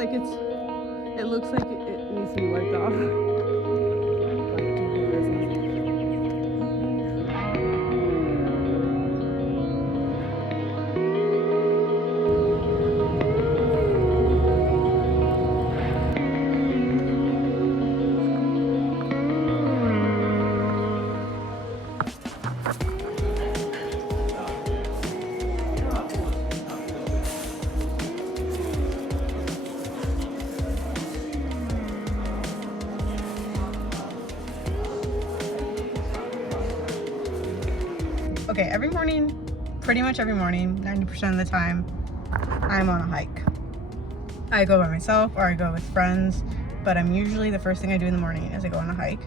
like it needs to be wiped off. Okay, every morning, pretty much every morning, 90% of the time, I'm on a hike. I go by myself or I go with friends, but I'm usually the first thing I do in the morning is I go on a hike,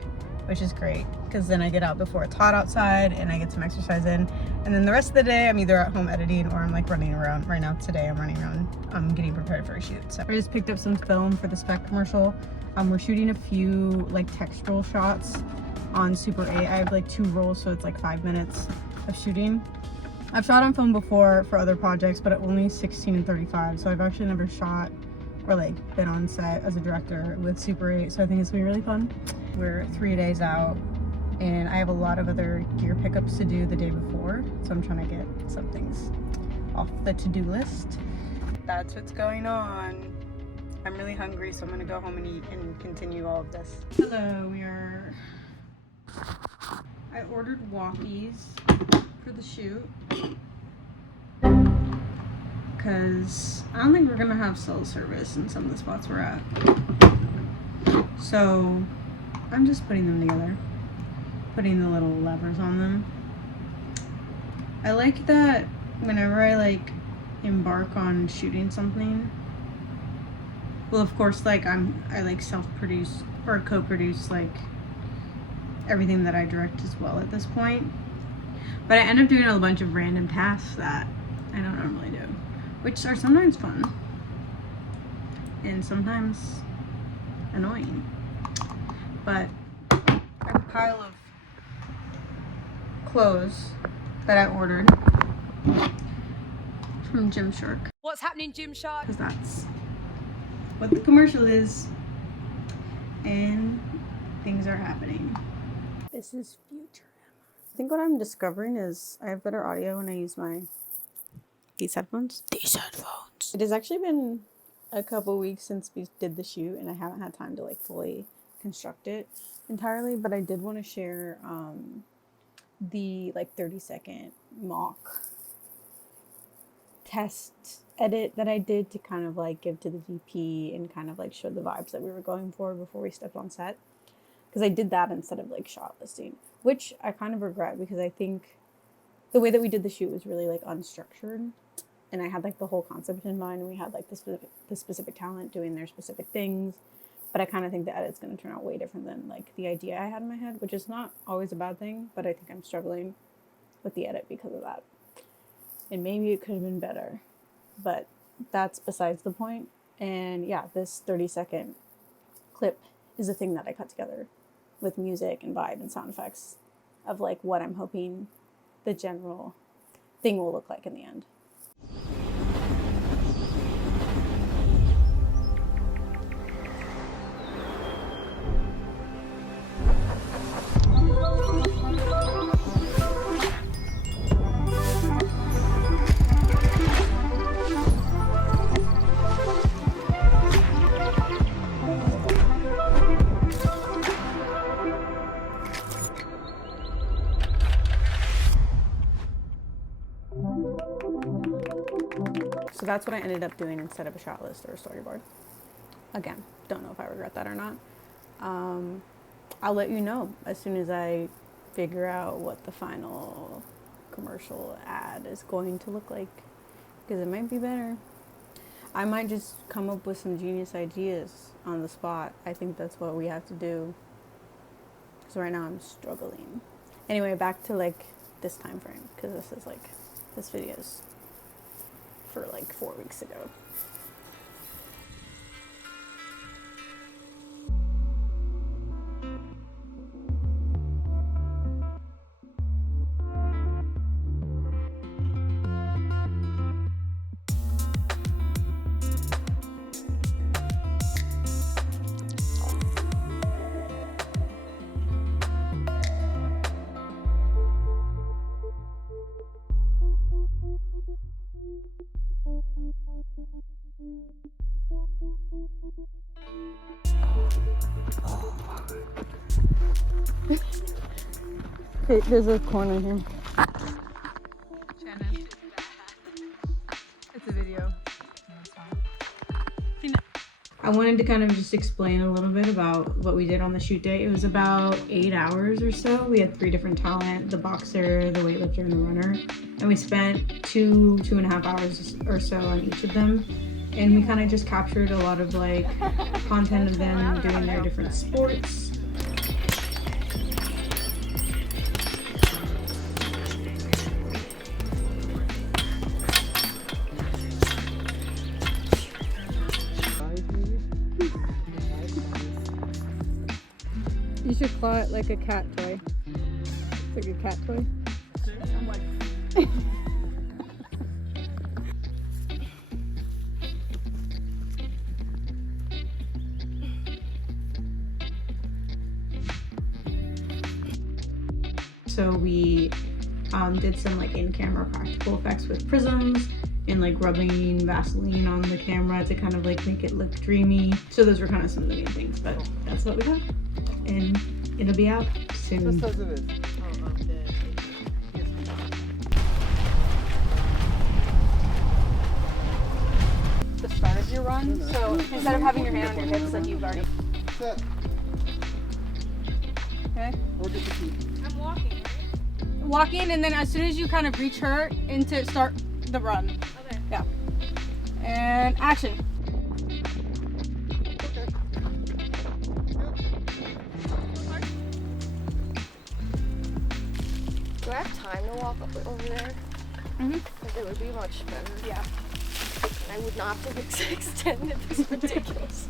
which is great because then I get out before it's hot outside and I get some exercise in. And then the rest of the day, I'm either at home editing or I'm like running around. Right now, today, I'm running around. I'm getting prepared for a shoot. So I just picked up some film for the spec commercial. We're shooting a few like textural shots on Super 8. I have like 2 rolls, so it's like 5 minutes of shooting. I've shot on film before for other projects, but at only 16 and 35, so I've actually never shot or like been on set as a director with Super 8, so I think it's gonna be really fun. We're 3 days out and I have a lot of other gear pickups to do the day before, so I'm trying to get some things off the to-do list. That's what's going on. I'm really hungry, so I'm gonna go home and eat and continue all of this. Hello, I ordered walkies for the shoot because I don't think we're gonna have cell service in some of the spots we're at. So I'm just putting them together, putting the little levers on them. I like that whenever I like embark on shooting something, well, of course, like I like self-produce or co-produce like everything that I direct as well at this point. But I end up doing a bunch of random tasks that I don't normally do, which are sometimes fun and sometimes annoying. But I have a pile of clothes that I ordered from GymShark. What's happening, GymShark? Because that's what the commercial is, and things are happening. This is future. I think what I'm discovering is I have better audio when I use these headphones. It has actually been a couple weeks since we did the shoot, and I haven't had time to like fully construct it entirely, but I did want to share the like 30-second mock test edit that I did to kind of like give to the DP and kind of like show the vibes that we were going for before we stepped on set. Because I did that instead of like shot listing, which I kind of regret because I think the way that we did the shoot was really like unstructured, and I had like the whole concept in mind, and we had like the specific talent doing their specific things, but I kind of think the edit's going to turn out way different than like the idea I had in my head, which is not always a bad thing, but I think I'm struggling with the edit because of that, and maybe it could have been better, but that's besides the point. And yeah, this 30-second clip is a thing that I cut together with music and vibe and sound effects of like what I'm hoping the general thing will look like in the end. So that's what I ended up doing instead of a shot list or a storyboard. Again, don't know if I regret that or not. I'll let you know as soon as I figure out what the final commercial ad is going to look like, because it might be better. I might just come up with some genius ideas on the spot. I think that's what we have to do, because right now I'm struggling. Anyway, back to like this time frame, because this video's for like 4 weeks ago. Okay, there's a corner here. Shannon. It's a video. I wanted to kind of just explain a little bit about what we did on the shoot day. It was about 8 hours or so. We had 3 different talent, the boxer, the weightlifter, and the runner. And we spent 2.5 hours or so on each of them. And we kind of just captured a lot of like content of them doing their different sports. You should call it like a cat toy. It's like a cat toy. So we did some like in-camera practical effects with prisms and like rubbing Vaseline on the camera to kind of like make it look dreamy. So those were kind of some of the main things, but that's what we got. And it'll be out soon. Just as it is. The start of your run, so instead of having your hand on your hips like you've already. Set. Okay. Or get the key. I'm walking, right? Walking, and then as soon as you kind of reach her into start the run. Okay. Yeah. And action. Okay. Do I have time to walk up over there? Mm-hmm. Because it would be much better. Yeah. I would not think it's extended. This is ridiculous.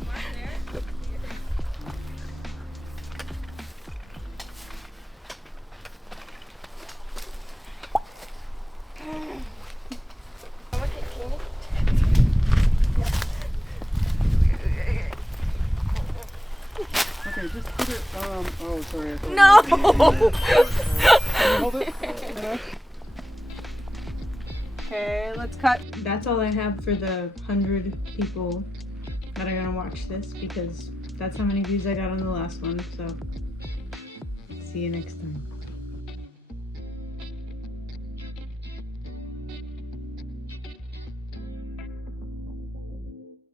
Okay, just put it, oh, sorry. I thought No! Can you hold it? Yeah. Okay, let's cut. That's all I have for the 100 people that are gonna watch this, because that's how many views I got on the last one. So see you next time.